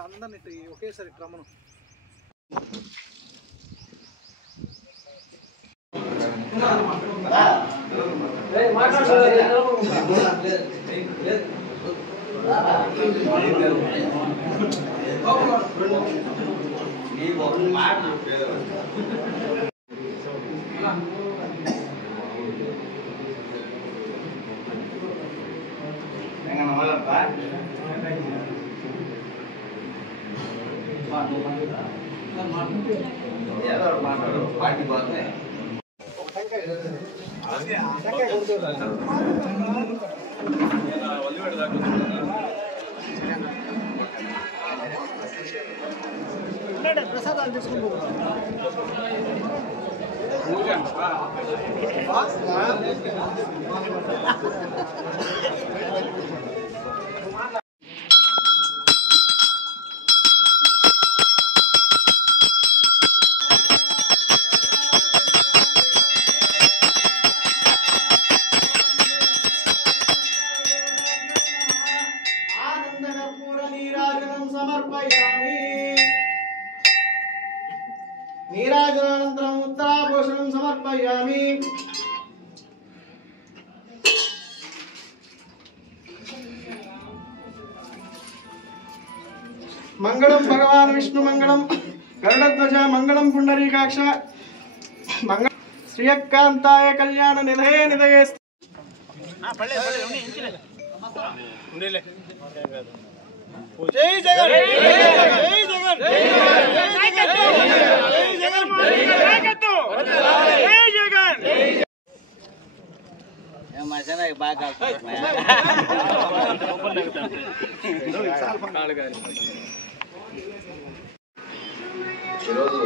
అందరిని ఒకేసారి క్రమం పార్టీ బాగుంది ప్రసాదాలు తీసుకుంటారు నీరాజనానంతరం ఉత్తరాభూషణం సమర్పయామి. మంగళం భగవాన్ విష్ణు మంగళం గరుడధ్వజ మంగళం పుండరీకాక్ష మంగళ శ్రీయకాంతాయ కళ్యాణ నిధయే నిధయే. జై జగన్ జై జగన్ జై జగన్ జై జగన్. బాగా ఈరోజు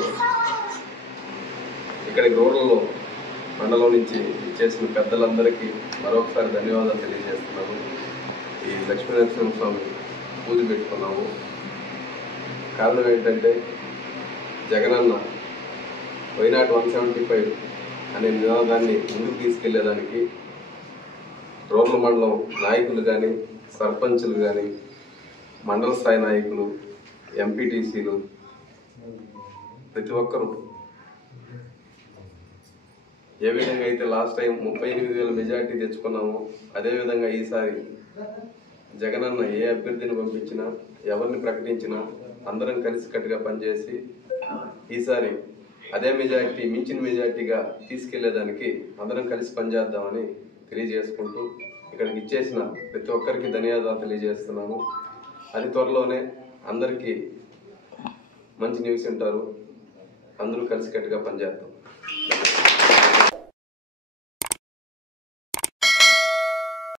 ఇక్కడికి రోడ్లలో మండలం నుంచి చేసిన పెద్దలందరికీ మరొకసారి ధన్యవాదాలు తెలియజేస్తున్నాము. ఈ లక్ష్మీనరసింహస్వామి పూజ పెట్టుకున్నాము. కారణం ఏంటంటే జగనన్న వైనాట్ 175 అనే నినాదాన్ని ముందుకు తీసుకెళ్లేదానికి రోడ్ల మండలం నాయకులు కానీ సర్పంచులు కానీ మండల స్థాయి నాయకులు ఎంపీటీసీలు ప్రతి ఒక్కరూ ఏ విధంగా అయితే లాస్ట్ టైం 38,000 మెజార్టీ తెచ్చుకున్నామో అదేవిధంగా ఈసారి జగనన్న ఏ అభ్యర్థిని పంపించినా ఎవరిని ప్రకటించినా అందరం కలిసికట్టుగా పనిచేసి ఈసారి అదే మెజార్టీ మించిన మెజార్టీగా తీసుకెళ్లేదానికి అందరం కలిసి పనిచేద్దామని తెలియజేసుకుంటూ ఇక్కడికి ఇచ్చేసిన ప్రతి ఒక్కరికి ధన్యవాదాలు తెలియజేస్తున్నాము. అతి త్వరలోనే అందరికీ మంచి న్యూస్ ఉంటారు. అందరూ కలిసికట్టుగా పనిచేద్దాం.